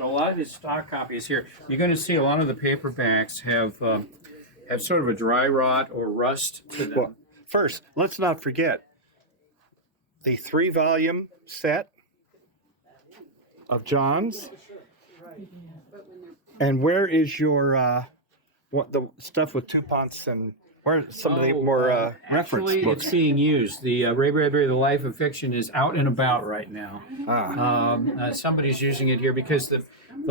So a lot of these stock copies here, you're going to see a lot of the paperbacks have sort of a dry rot or rust to them. Well, first, let's not forget the 3-volume set of John's. And where is your what the stuff with Tuponts and where are some of the more reference Actually, books? it's being used. The Ray Bradbury, The Life of Fiction, is out and about right now. Somebody's using it here because the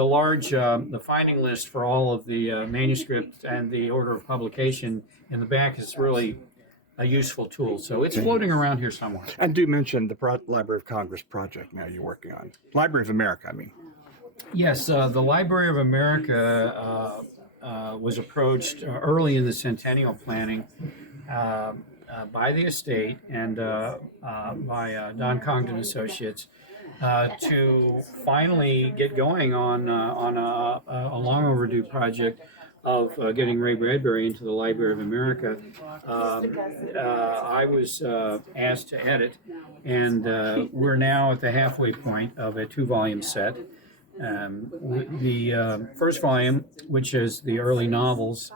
large the finding list for all of the manuscripts and the order of publication in the back is really a useful tool. So it's floating around here somewhere. And do mention the Library of Congress project now you're working on. Library of America, I mean. Yes, the Library of America was approached early in the centennial planning by the estate and by Don Congdon Associates to finally get going on a long overdue project of getting Ray Bradbury into the Library of America. I was asked to edit, and we're now at the halfway point of a 2-volume set. The first volume, which is the early novels,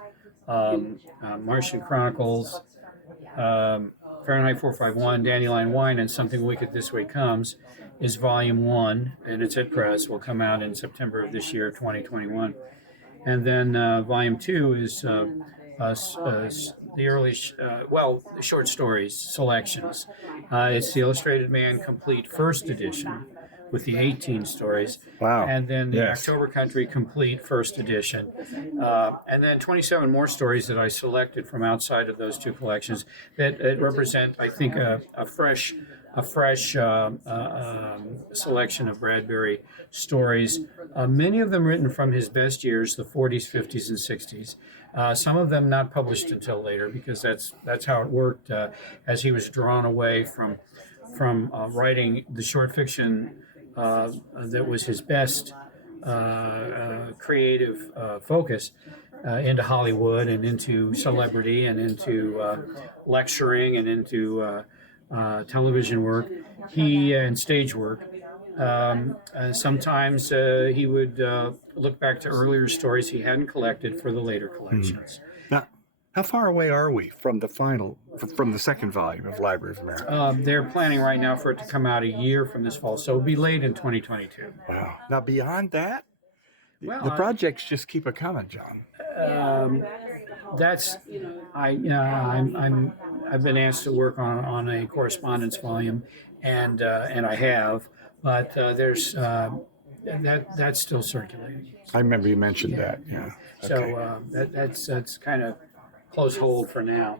Martian Chronicles, Fahrenheit 451, Dandelion Wine, and Something Wicked This Way Comes, is volume 1, and it's at press. Will come out in September of this year, 2021. And then volume 2 is the early, the short stories selections. It's the Illustrated Man Complete First Edition with the 18 stories. Wow. And then the Yes. October Country Complete First Edition. And then 27 more stories that I selected from outside of those two collections that represent, I think, a fresh selection of Bradbury stories. Many of them written from his best years, the 40s, 50s, and 60s. Some of them not published until later because that's how it worked as he was drawn away from writing the short fiction that was his best creative focus into Hollywood and into celebrity and into lecturing and into television work, and stage work. Sometimes he would look back to earlier stories he hadn't collected for the later collections. Now, how far away are we from the second volume of Library of America? They're planning right now for it to come out a year from this fall, so it'll be late in 2022. Wow. Now, beyond that, Well, the projects just keep a coming, John. I've been asked to work on a correspondence volume, and I have, but there's that's still circulating. I remember you mentioned that. Yeah. So that's kind of close hold for now.